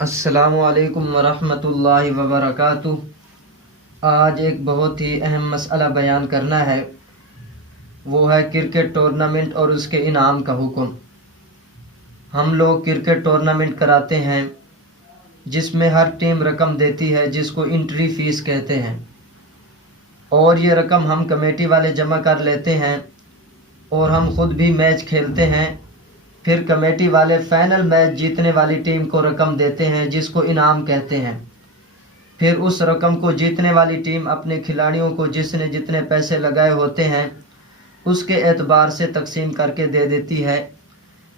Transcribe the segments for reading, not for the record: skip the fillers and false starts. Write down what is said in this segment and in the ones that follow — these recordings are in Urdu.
السلام علیکم ورحمۃ اللہ وبرکاتہ۔ آج ایک بہت ہی اہم مسئلہ بیان کرنا ہے، وہ ہے کرکٹ ٹورنامنٹ اور اس کے انعام کا حکم۔ ہم لوگ کرکٹ ٹورنامنٹ کراتے ہیں جس میں ہر ٹیم رقم دیتی ہے جس کو انٹری فیس کہتے ہیں، اور یہ رقم ہم کمیٹی والے جمع کر لیتے ہیں اور ہم خود بھی میچ کھیلتے ہیں۔ پھر کمیٹی والے فائنل میچ جیتنے والی ٹیم کو رقم دیتے ہیں جس کو انعام کہتے ہیں۔ پھر اس رقم کو جیتنے والی ٹیم اپنے کھلاڑیوں کو جس نے جتنے پیسے لگائے ہوتے ہیں اس کے اعتبار سے تقسیم کر کے دے دیتی ہے۔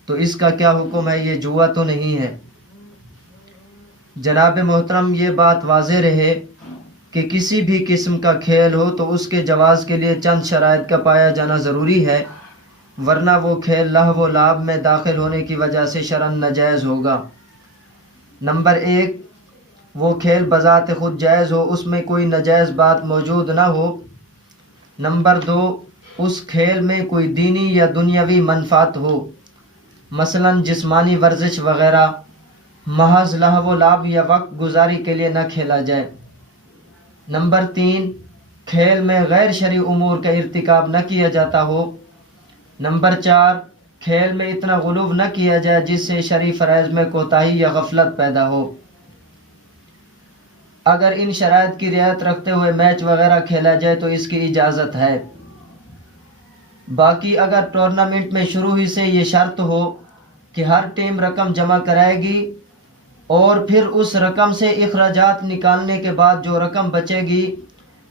تو اس کا کیا حکم ہے؟ یہ جوا تو نہیں ہے۔ جناب محترم، یہ بات واضح رہے کہ کسی بھی قسم کا کھیل ہو تو اس کے جواز کے لیے چند شرائط کا پایا جانا ضروری ہے، ورنہ وہ کھیل لہو و لعب میں داخل ہونے کی وجہ سے شرعاً ناجائز ہوگا۔ نمبر 1، وہ کھیل بذات خود جائز ہو، اس میں کوئی ناجائز بات موجود نہ ہو۔ نمبر 2، اس کھیل میں کوئی دینی یا دنیاوی منفعت ہو، مثلا جسمانی ورزش وغیرہ، محض لہو و لعب یا وقت گزاری کے لیے نہ کھیلا جائے۔ نمبر 3، کھیل میں غیر شرعی امور کا ارتکاب نہ کیا جاتا ہو۔ نمبر 4، کھیل میں اتنا غلو نہ کیا جائے جس سے شرعی فرائض میں کوتاہی یا غفلت پیدا ہو۔ اگر ان شرائط کی رعایت رکھتے ہوئے میچ وغیرہ کھیلا جائے تو اس کی اجازت ہے۔ باقی اگر ٹورنامنٹ میں شروع ہی سے یہ شرط ہو کہ ہر ٹیم رقم جمع کرائے گی اور پھر اس رقم سے اخراجات نکالنے کے بعد جو رقم بچے گی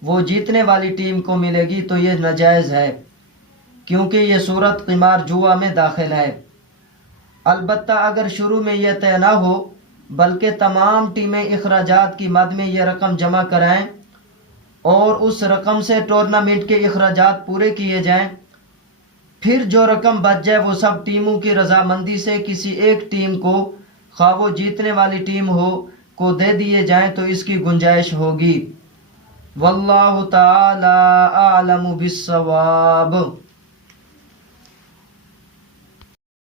وہ جیتنے والی ٹیم کو ملے گی تو یہ ناجائز ہے، کیونکہ یہ صورت قمار جوا میں داخل ہے۔ البتہ اگر شروع میں یہ طے نہ ہو بلکہ تمام ٹیمیں اخراجات کی مد میں یہ رقم جمع کرائیں اور اس رقم سے ٹورنامنٹ کے اخراجات پورے کیے جائیں، پھر جو رقم بچ جائے وہ سب ٹیموں کی رضامندی سے کسی ایک ٹیم کو، خواہ وہ جیتنے والی ٹیم ہو، کو دے دیے جائیں تو اس کی گنجائش ہوگی۔ واللہ تعالی اعلم بالصواب۔